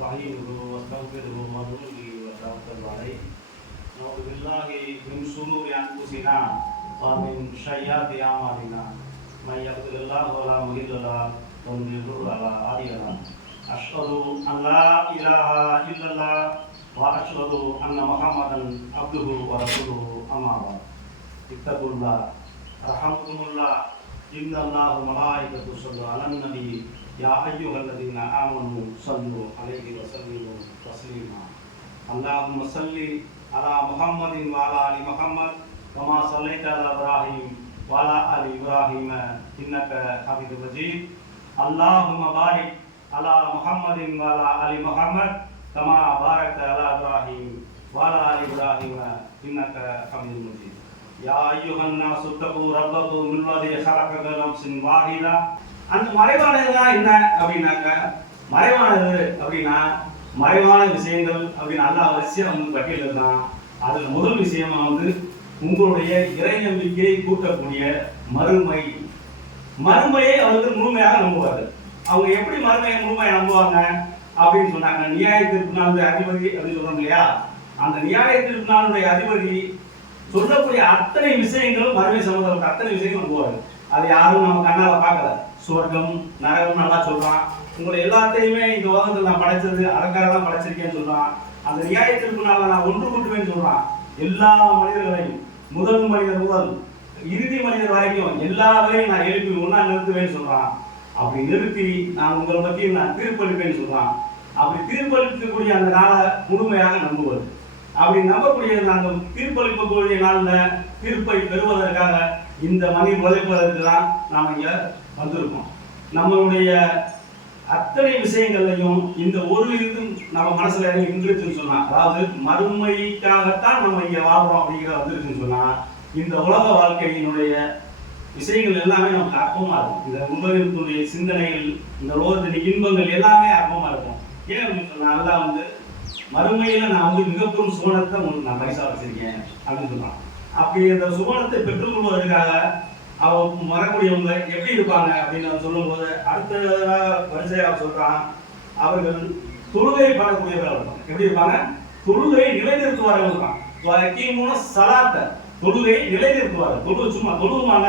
ونستعينه ونستغفره ونؤمن به ونتوكل عليه نعوذ بالله من شرور انفسنا ومن سيئات اعمالنا من يهده الله فلا مضل له ومن يضلل فلا هادي له اشهد ان لا اله الا الله واشهد ان محمدا عبده ورسوله اما بعد اتقوا الله رحمكم الله ان الله وملائكته يصلون على النبي يا أيها الذين آمنوا صلوا عليه وسلموا تسليما اللهم صل على محمد وعلى آل محمد كما صليت على إبراهيم وعلى آل إبراهيم إنك حميد مجيد اللهم بارك على محمد وعلى آل محمد كما باركت على إبراهيم وعلى آل إبراهيم إنك حميد مجيد يا أيها الناس اتقوا ربكم الذي خلق من نفس واحدة அந்த மறைவானதுதான் என்ன அப்படின்னாக்க மறைவானது அப்படின்னா மறைவான விஷயங்கள் அப்படின்னு நல்லா அவசியம் வந்து பட்டியல் தான். அதில் முதல் விஷயமா வந்து உங்களுடைய இறை நம்பிக்கையை கூட்டக்கூடிய மறுமையை அவர்கள் முழுமையாக நம்புவார்கள். அவங்க எப்படி மறுமையை முழுமையாக நம்புவாங்க அப்படின்னு சொன்னாங்க. நியாய தீர்ப்பு நாளுடைய அதிபதி அப்படின்னு சொல்றோம் இல்லையா, அந்த நியாய தீர்ப்பு நாளுடைய அதிபதி சொல்லக்கூடிய அத்தனை விஷயங்களும் மறுமை சம்பந்தப்பட்ட அத்தனை விஷயங்களும் நம்புவார்கள். அது யாரும் நம்ம கண்ணால பார்க்கல. சுவர்க்கம் நரகம் நல்லா சொல்றான், உங்களை எல்லாத்தையுமே இந்த உலகத்தில் நான் படைச்சது அதற்காக தான் படைச்சிருக்கேன்னு சொல்றான். அந்த நியாயத்திற்கு நான் ஒன்று கூட்டுவேன்னு சொல்றான். எல்லா மனிதர்களையும் முதல் மனிதர் முதல் இறுதி மனிதர் வரைக்கும் எல்லாரையும் நான் எழுப்பி ஒன்னா நிறுத்துவேன்னு சொல்றான். அப்படி நிறுத்தி நான் உங்களை பற்றி நான் தீர்ப்பளிப்பேன்னு சொல்றான். அப்படி தீர்ப்பளிக்கக்கூடிய அந்த நாளை முழுமையாக நம்புவது. அப்படி நம்பக்கூடிய அந்த தீர்ப்பளிக்கக்கூடிய நாளில் தீர்ப்பை பெறுவதற்காக இந்த மணி உழைப்பதற்கு தான் நாம் இங்கே வந்திருக்கோம். நம்மளுடைய அத்தனை விஷயங்களையும் இந்த ஒரு இதுவும் நம்ம மனசுல இருந்துருச்சுன்னு சொன்னா, அதாவது மறுமைக்காகத்தான் நம்ம இங்க வாழ்றோம் அப்படிங்கிற வந்துருச்சுன்னு சொன்னா, இந்த உலக வாழ்க்கையினுடைய விஷயங்கள் எல்லாமே நமக்கு அற்பமா இருக்கும். இந்த உலகத்தினுடைய சிந்தனைகள், இந்த உலகத்தின் இன்பங்கள் எல்லாமே அற்பமா இருக்கும். ஏன் அப்படின்னு சொன்னா, அதெல்லாம் வந்து மறுமையில நான் வந்து மிகப்பெரும் சுவனத்தை நான் பைசா வச்சிருக்கேன் அப்படின்னு சொல்றான். அப்படி அந்த சுவனத்தை பெற்றுக்கொள்வதற்காக அவன் வரக்கூடியவங்க எப்படி இருப்பாங்க அப்படின்னு சொல்லும்போது அடுத்த வரிசையாக சொல்றான், அவர்கள் தொழுகை பண்ணக்கூடியவர்கள் இருப்பாங்க. எப்படி இருப்பாங்க? தொழுகை நிலைநிறுத்துவார்கள் இருப்பான். தொழுகை நிலைநிறுத்துவார்கள். தொழுகை சும்மா தொழுவாங்க.